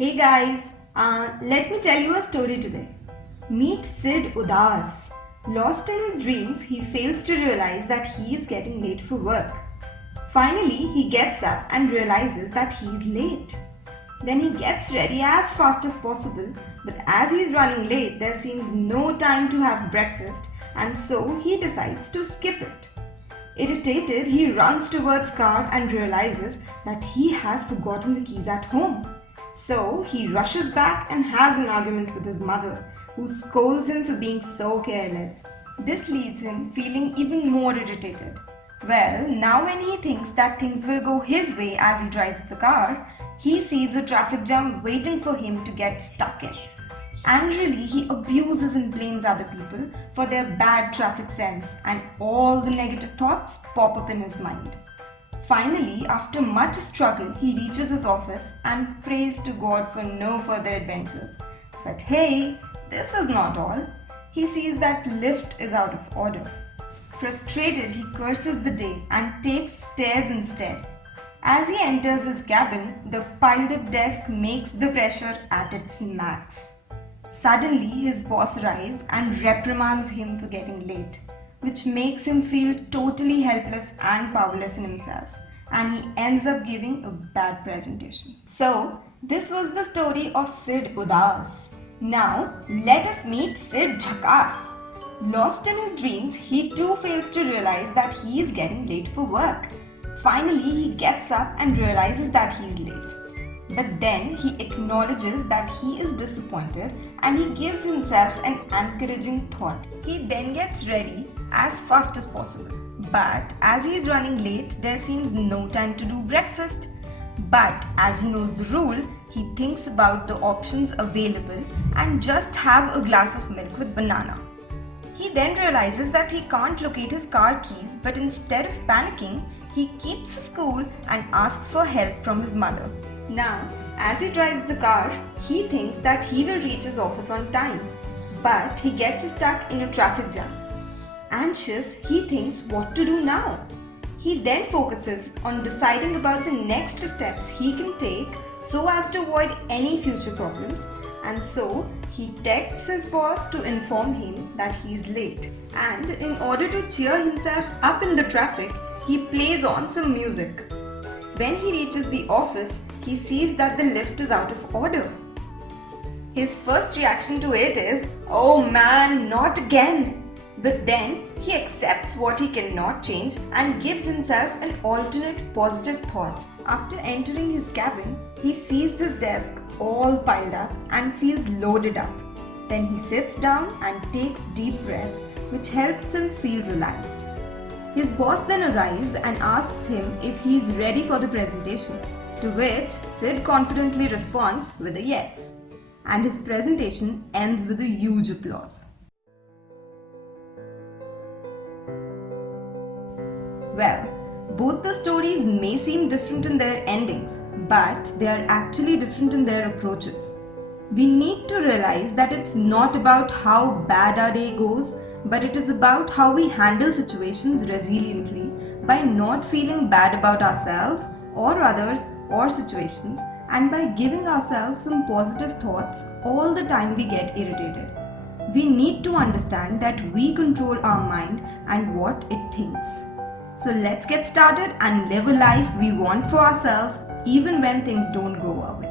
Hey guys, let me tell you a story today. Meet Sid Udas. Lost in his dreams, he fails to realize that he is getting late for work. Finally, he gets up and realizes that he is late. Then he gets ready as fast as possible, but as he is running late, there seems no time to have breakfast, and so he decides to skip it. Irritated, he runs towards car and realizes that he has forgotten the keys at home. So he rushes back and has an argument with his mother, who scolds him for being so careless. This leaves him feeling even more irritated. Well, now when he thinks that things will go his way as he drives the car, he sees a traffic jam waiting for him to get stuck in. Angrily, he abuses and blames other people for their bad traffic sense, and all the negative thoughts pop up in his mind. Finally, after much struggle, he reaches his office and prays to God for no further adventures. But hey, this is not all. He sees that lift is out of order. Frustrated, he curses the day and takes stairs instead. As he enters his cabin, the piled up desk makes the pressure at its max. Suddenly, his boss arrives and reprimands him for getting late, which makes him feel totally helpless and powerless in himself, and he ends up giving a bad presentation. So, this was the story of Sid Udas. Now, let us meet Sid Jhakas. Lost in his dreams, he too fails to realize that he is getting late for work. Finally, he gets up and realizes that he is late. But then he acknowledges that he is disappointed and he gives himself an encouraging thought. He then gets ready as fast as possible. But as he is running late, there seems no time to do breakfast. But as he knows the rule, he thinks about the options available and just have a glass of milk with banana. He then realizes that he can't locate his car keys, but instead of panicking, he keeps his cool and asks for help from his mother. Now, as he drives the car, he thinks that he will reach his office on time, but he gets stuck in a traffic jam. Anxious, he thinks what to do now. He then focuses on deciding about the next steps he can take so as to avoid any future problems, and so he texts his boss to inform him that he is late. And in order to cheer himself up in the traffic, he plays on some music. When he reaches the office, he sees that the lift is out of order. His first reaction to it is, "Oh man, not again!" But then he accepts what he cannot change and gives himself an alternate positive thought. After entering his cabin, he sees his desk all piled up and feels loaded up. Then he sits down and takes deep breaths, which helps him feel relaxed. His boss then arrives and asks him if he is ready for the presentation, to which Sid confidently responds with a yes. And his presentation ends with a huge applause. Well, both the stories may seem different in their endings, but they are actually different in their approaches. We need to realize that it's not about how bad our day goes, but it is about how we handle situations resiliently by not feeling bad about ourselves or others or situations, and by giving ourselves some positive thoughts all the time we get irritated. We need to understand that we control our mind and what it thinks. So let's get started and live a life we want for ourselves even when things don't go our way.